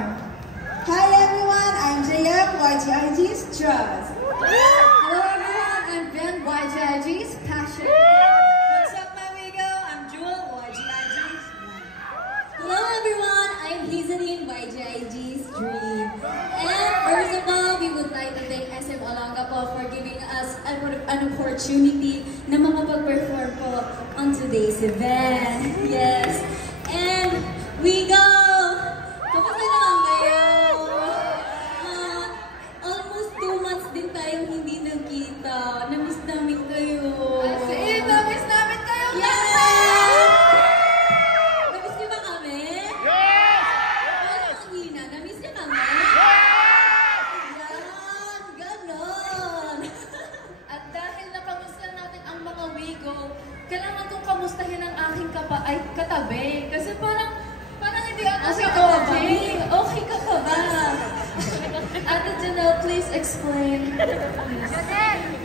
perform. Hi everyone, I'm JM, YGIG's Trust. Hello everyone, I'm Ben, YGIG's Passion. What's up, my amigo? I'm Jewel, YGIG's Light. Hello everyone, I'm Hazeline, YGIG's Dream. And first of all, we would like to thank SM Olongapo for giving us an opportunity na makapag-perform po on today's event. Yes. And we go! Kamusta naman kayo? Almost 2 months din tayong hindi nagkita. Namiss namin kayo. Kasi namiss namin kayo! Yes! Namiss niyo ba kami? Yes! Parang ang hina. Namiss niyo kami? Yes! Yan! Ganon! At dahil nakamusta natin ang mga wigo, kailangan kong kamustahin ang aking katabi. Kasi parang hindi ako Okay sa ka ba? katabi. Okay ka pa ba? Ate Janelle, please explain.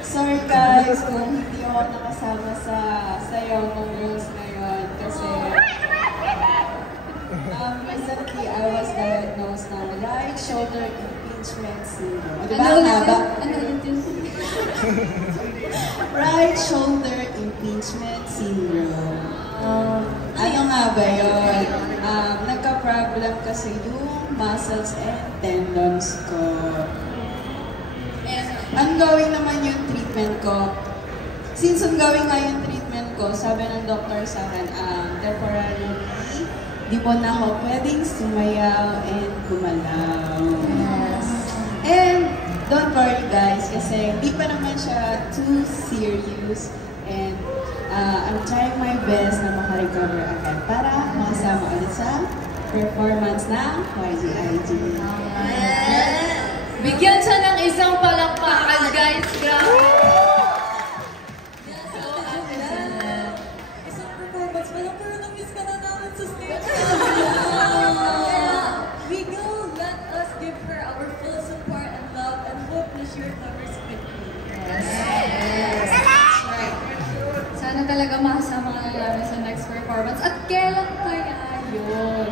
Sorry guys kung hindi ako nakasama sa sayaw ng girls ngayon kasi recently I was diagnosed ng right shoulder impingement syndrome. Diba? Ano ulit? Right shoulder impingement syndrome. Ano nga ba yun? Nagka-problem kasi yung muscles and tendons ko. And ongoing naman yung treatment ko. Since ongoing nga yung treatment ko, sabi ng doktor sa akin, temporarily, di mo na ako pwedeng sumayaw and gumalaw. Yes. And don't worry guys, kasi di pa naman siya too serious. And I'm trying my best na makarecover agad para makasama ulit sa performance ng YGIG. Bigyan siya ng isang palakpakan, guys. Grabe! Isang performance pa lang, pero na-miss ka na namin sa stage. We go, let us give her our full support and love and hope na she recovers quickly. Yes. Sana talaga makasama ka namin sa next performance. At kailan kaya yun?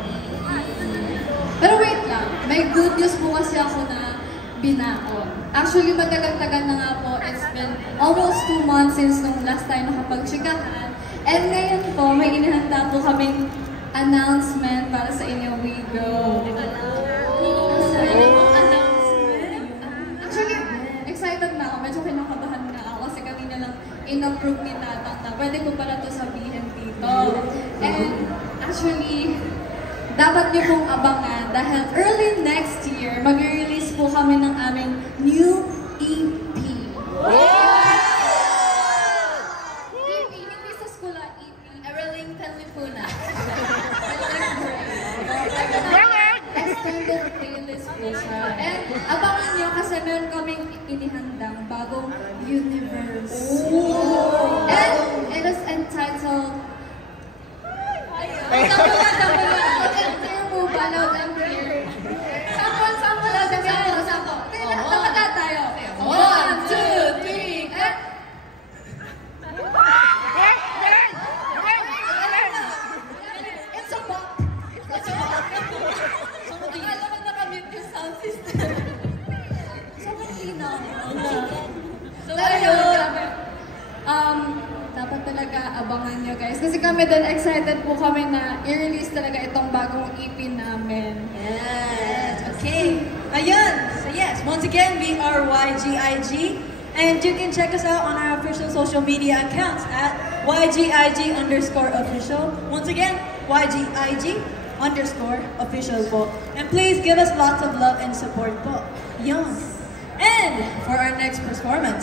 Pero wait lang, may good news po kasi ako na binaon. Actually, matagal-tagal na nga po. It's been almost 2 months since nung last time nakapag-chikahan. And ngayon po, may inihanda po kaming announcement para sa inyo. We go. Announcement? Actually, excited na ako. Medyo kinakabahan na ako kasi kanina lang in-approve ni Tatang na pwede ko pala ito sabihin dito. And actually, dapat niyo pong abangan dahil early next year, mag-release po kami ng aming new EP. EP, hindi sa school EP. Ereling Telefuna. Extended playlist po siya. And abangan niyo kasi meron kaming inihandang bagong universe. And it is entitled Loud and Clear. Sample lang sa sample. Dapat tayo. 1, 2, 3, and... It's a pop. It's a pop. Alam mo nakamute yung sound system. Sobrang linaw. So, ayun. Dapat talaga abangan nyo guys. Kasi kami din excited po kami na i-release talaga itong bagong EP namin. Yes, okay. Ayun. So yes, once again, we are YGIG. And you can check us out on our official social media accounts at YGIG_official. Once again, YGIG_official po. And please give us lots of love and support po. Yun. And for our next performance,